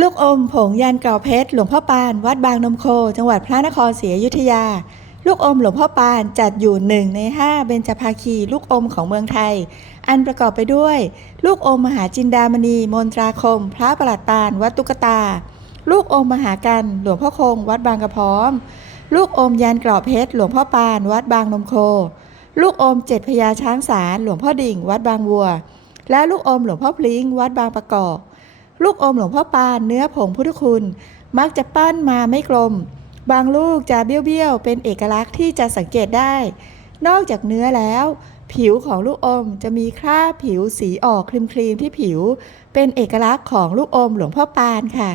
ลูกอมผงยันกรอบเพชรหลวงพ่อปาน วัดบางนมโค จังหวัดพระนครศรีอยุธยา ลูกอมหลวงพ่อปานจัดอยู่หนึ่งในห้าเบญจภาคีลูกอมของเมืองไทย อันประกอบไปด้วย ลูกอมมหาจินดามณี มนตราคม พระประหลัดปาน วัดตุกตา ลูกอมมหากันหลวงพ่อคง วัดบางกระพร้อม ลูกอมยันกรอบเพชรหลวงพ่อปาน วัดบางนมโค ลูกอมเจ็ดพญาช้างสารหลวงพ่อดิ่ง วัดบางวัว และลูกอมหลวงพ่อพลิงวัดบางประกอบ ลูกอมหลวงพ่อปานเนื้อผงพุทธคุณ มักจะปั้นมาไม่กลม บางลูกจะเบี้ยวๆ เป็นเอกลักษณ์ที่จะสังเกตได้ นอกจากเนื้อแล้ว ผิวของลูกอมจะมีคราบผิวสีออกครีมๆที่ผิว เป็นเอกลักษณ์ของลูกอมหลวงพ่อปานค่ะ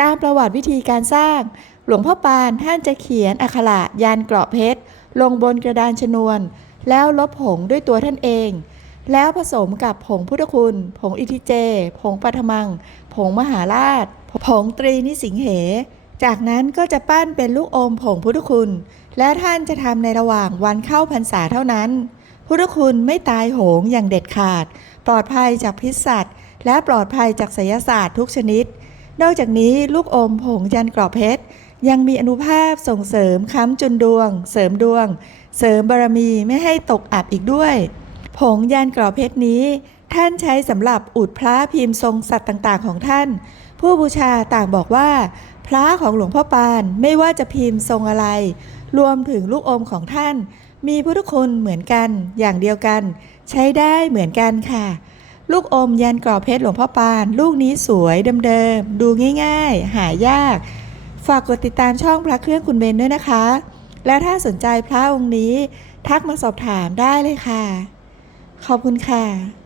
ตามประวัติวิธีการสร้าง หลวงพ่อปานท่านจะเขียนอักขระยันเกราะเพชรลงบนกระดานชนวน แล้วลบผงด้วยตัวท่านเอง แล้วผสมกับผงพุทธคุณ ผงอิทิเจ ผงปัทมัง ผงมหาราช ผงตรีนิสิงเห จากนั้นก็จะปั้นเป็นลูกอมผงพุทธคุณ และท่านจะทำในระหว่างวันเข้าพรรษาเท่านั้น พุทธคุณไม่ตายโหงอย่างเด็ดขาด ปลอดภัยจากพิษสัตว์ และปลอดภัยจากไสยศาสตร์ทุกชนิด นอกจากนี้ลูกอมผงยันกรอบเพชรยังมีอนุภาพส่งเสริมค้ำจุนดวง เสริมดวง เสริมบารมีไม่ให้ตกอับอีกด้วย ผงยันกรอบเพชรนี้ ท่านใช้สำหรับอุดพระพิมพ์ทรงสัตว์ต่างๆ ของท่าน ผู้บูชาต่างบอกว่า พระของหลวงพ่อปานไม่ว่าจะพิมพ์ทรงอะไร รวมถึงลูกอมของท่าน มีพุทธคุณเหมือนกันอย่างเดียวกัน ใช้ได้เหมือนกันค่ะ ลูกอมยันกรอบเพชรหลวงพ่อปาน ลูกนี้สวยเดิมๆดูง่าย ๆ หายาก ฝากกดติดตามช่องพระเครื่องคุณเบนด้วยนะคะ และถ้าสนใจพระองค์นี้ ทักมาสอบถามได้เลยค่ะ ขอบคุณค่ะ